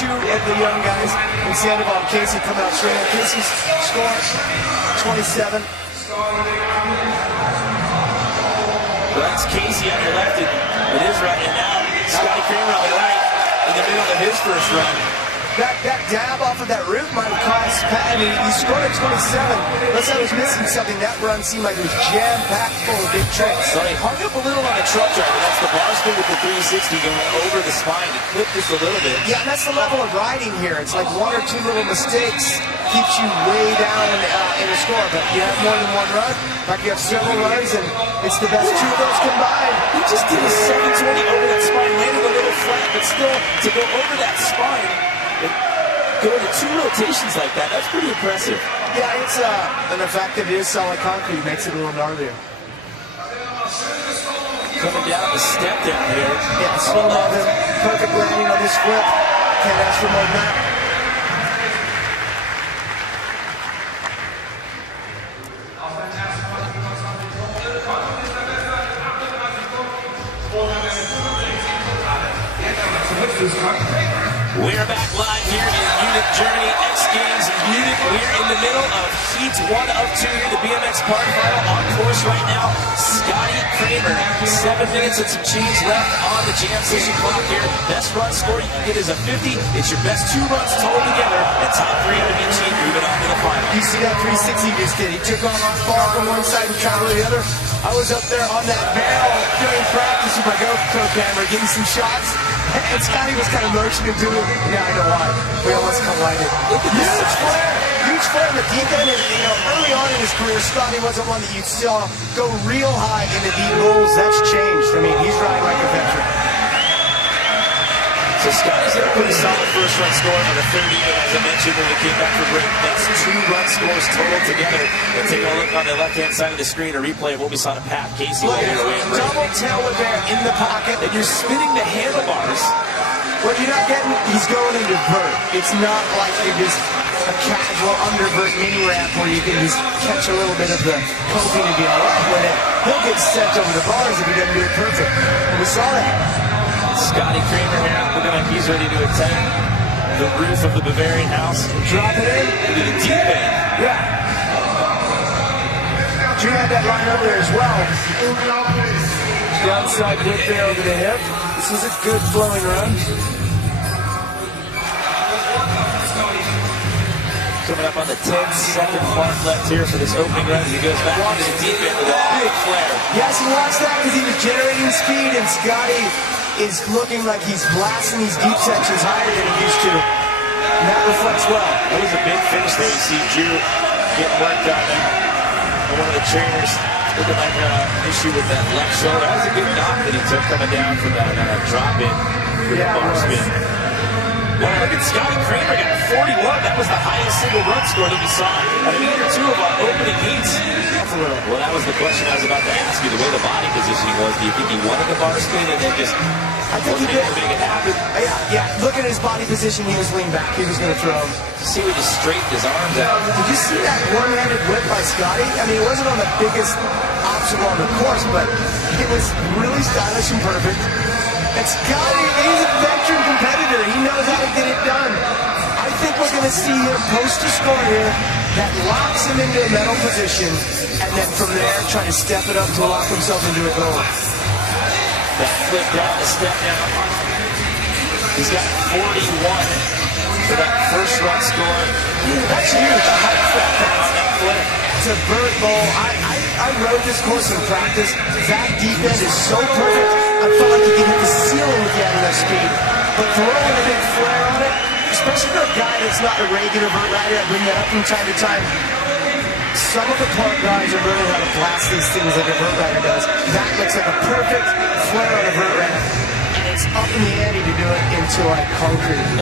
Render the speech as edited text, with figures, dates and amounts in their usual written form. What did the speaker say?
two of the young guys in Sandoval and Casey come out straight. Casey's score 27. Well, that's Casey on the left, and it is right. And now Scotty Kramer on the right in the middle of his first run. That dab off of that roof might have cost Pat. I mean, he scored at 27. Unless I was missing something, that run seemed like it was jam-packed full of big tricks. So he hung up a little on the truck driver. That's the bar spin with the 360 going over the spine. He clipped just a little bit. Yeah, and that's the level of riding here. It's like one or two little mistakes keeps you way down in a score. But you have more than one run. Like you have several runs, and it's the best two of those combined. He just did a 720 over that spine, landed a little flat, but still to go over that spine and go into two rotations like that, that's pretty impressive. Yeah, it's and the fact that it is solid concrete makes it a little gnarlier. Coming down the step down here. Yeah, slow love him. Perfect landing on this flip. Can't ask for more than that. We're back live here in Munich, Germany, X Games Munich. We're in the middle of Heat 1 of 2 here, the BMX Park Final on course right now. Scotty Kramer, 7 minutes and some change left on the jam session clock here. Best run score you can get is a 50. It's your best 2 runs total together, and top 3 out of each heat moving on to the final. You see that 360 he just did. He took off far from one side and traveled to the other. I was up there on that barrel during practice with my GoPro camera, getting some shots. And Scotty was kind of motioning to it. Yeah, I know why. We almost collided. Huge flare! Huge flare in the deep end. And, early on in his career, Scotty wasn't one that you saw go real high in the deep holes. That's changed. I mean, he's riding like a veteran. So Scotty's going to put a solid first run score on the 30, and as I mentioned when we came back for break, that's 2 run scores total together. We'll take a look on the left-hand side of the screen, a replay of what we saw to Pat Casey. Double tail there in the pocket, and you're spinning the handlebars. What you're not getting, he's going into vert. It's not like it is a casual undervert mini ramp where you can just catch a little bit of the coping and be all right with it. He'll get sent over the bars if he doesn't do it perfect. And we saw that. Scotty Kramer here, looking like he's ready to attack the roof of the Bavarian house. Drop it in. Into the deep end. Yeah. Drew had that line earlier as well. Downside whip there over the hip. This is a good flowing run. Coming up on the 10-second mark left here for this opening run as he goes back into the deep end with a big flare. Yes, he watched that because he was generating speed, and Scotty is looking like he's blasting these deep sections higher than he used to. And that reflects well. That was a big finish there. You see Drew getting worked on there. And one of the trainers looking like an issue with that left shoulder. That was a good knock that he took coming down from that drop in for the bar spin. Well, look at Scotty Kramer got a 41. That was the highest single run score that we saw at a meet or two of our opening heats. Well, that was the question I was about to ask you. The way the body positioning was, do you think he wanted the bar spin and then just I think he did. Make it happen? Yeah. Look at his body position. He was leaned back. He was going to throw him. See, he just straightened his arms out. Did you see that one-handed whip by Scotty? I mean, it wasn't on the biggest obstacle on the course, but it was really stylish and perfect. And Scotty, he's a veteran competitor. He knows how to get it done. I think we're going to see him post a score here that locks him into a medal position, and then from there try to step it up to lock himself into a goal. That flip down the step down. He's got 41 for that first run score. That's huge. The height factor on that flip. It's a vert bowl. I rode this course in practice. That deep end is so perfect. I felt like you could hit the ceiling if you had enough speed. But throwing a big flare on it, especially for a guy that's not a regular vert rider, I bring that up from time to time. Some of the park guys are learning how to blast these things like a vert rider does. That looks like a perfect flare on a vert ramp. And it's up in the ante to do it into like concrete.